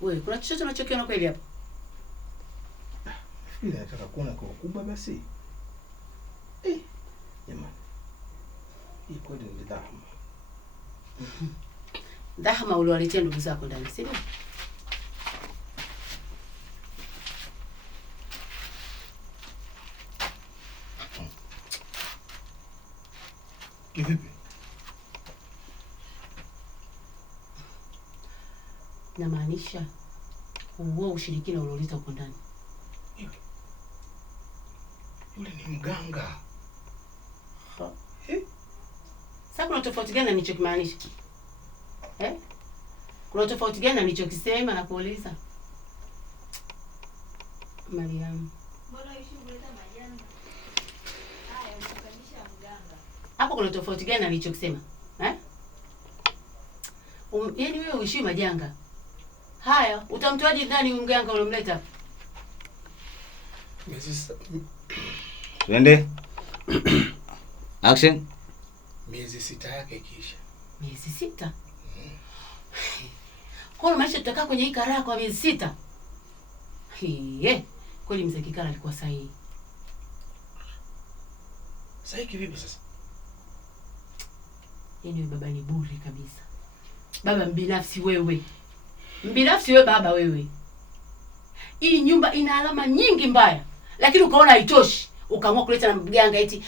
Wewe kuna chochote unachokiona kweli hapa? Nafikiri nataka kuona kwa ukubwa basi. Jamani. Hii kweli ni dhahama. Dhahama uliwaletea ndugu zako ndani, si ndio? Kivipi? Namaanisha huo ushirikina ulioleta huko ndani. Yule ni mganga. Sasa kuna tofauti gani na nilichokimaanisha? Kuna tofauti gani na nilichokisema na kuuliza? Mariam. Mbona kuleta majanga? Haya, ukakabisha mganga. Hapo kuna tofauti gani na nilichokisema? Yaani wewe uishi majanga. Haya, utamtoaje ndani huyu mganga uliomleta? Twende. Action. Miezi 6 yake kisha. Miezi 6? Kwa maisha tutakaa kwenye hii karaa kwa miezi 6? Kweli mzee Kikala alikuwa sahihi. Sahihi kivipi sasa? Yaani wewe baba ni bure kabisa. Baba mbinafsi wewe. Mbinafsi wewe baba wewe. Hii nyumba ina alama nyingi mbaya. Lakini ukaona haitoshi. Ukaamua kuleta na mganga eti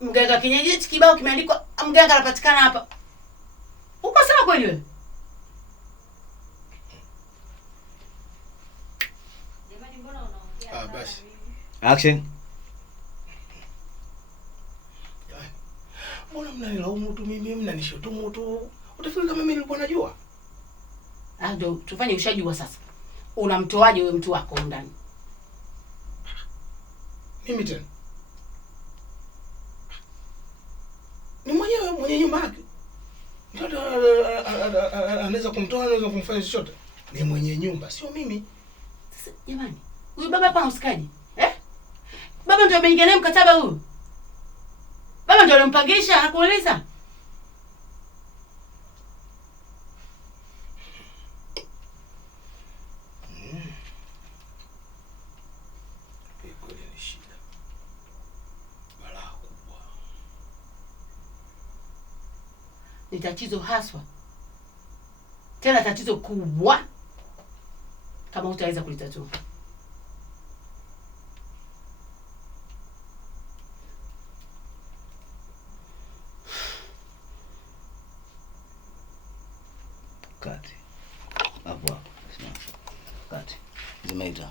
mganga kienyeji eti kibao kimeandikwa mganga anapatikana hapa. Uko sawa kweli wewe? Jamani, mbona unaongea? Basi. Action. Mbona mnanilaumu tu mimi, mnanishutumu tu? Utafikiri kama mimi nilikuwa najua? Ndio tufanye ushajua sasa. Unamtoaje wewe mtu wako ndani? Mimi tena. Ni mwenye nyumba yake. Ndio anaweza kumtoa, anaweza kumfanya chochote. Ni mwenye nyumba, sio mimi. Sasa jamani, huyu baba hapa anahusikaje? Baba ndio ameingia naye mkataba huu. Baba ndio alimpangisha, hakuuliza. Ni tatizo haswa. Tena tatizo kubwa. Kama hutaweza kulitatua. Kati. Hapo. Kati. Zimeita.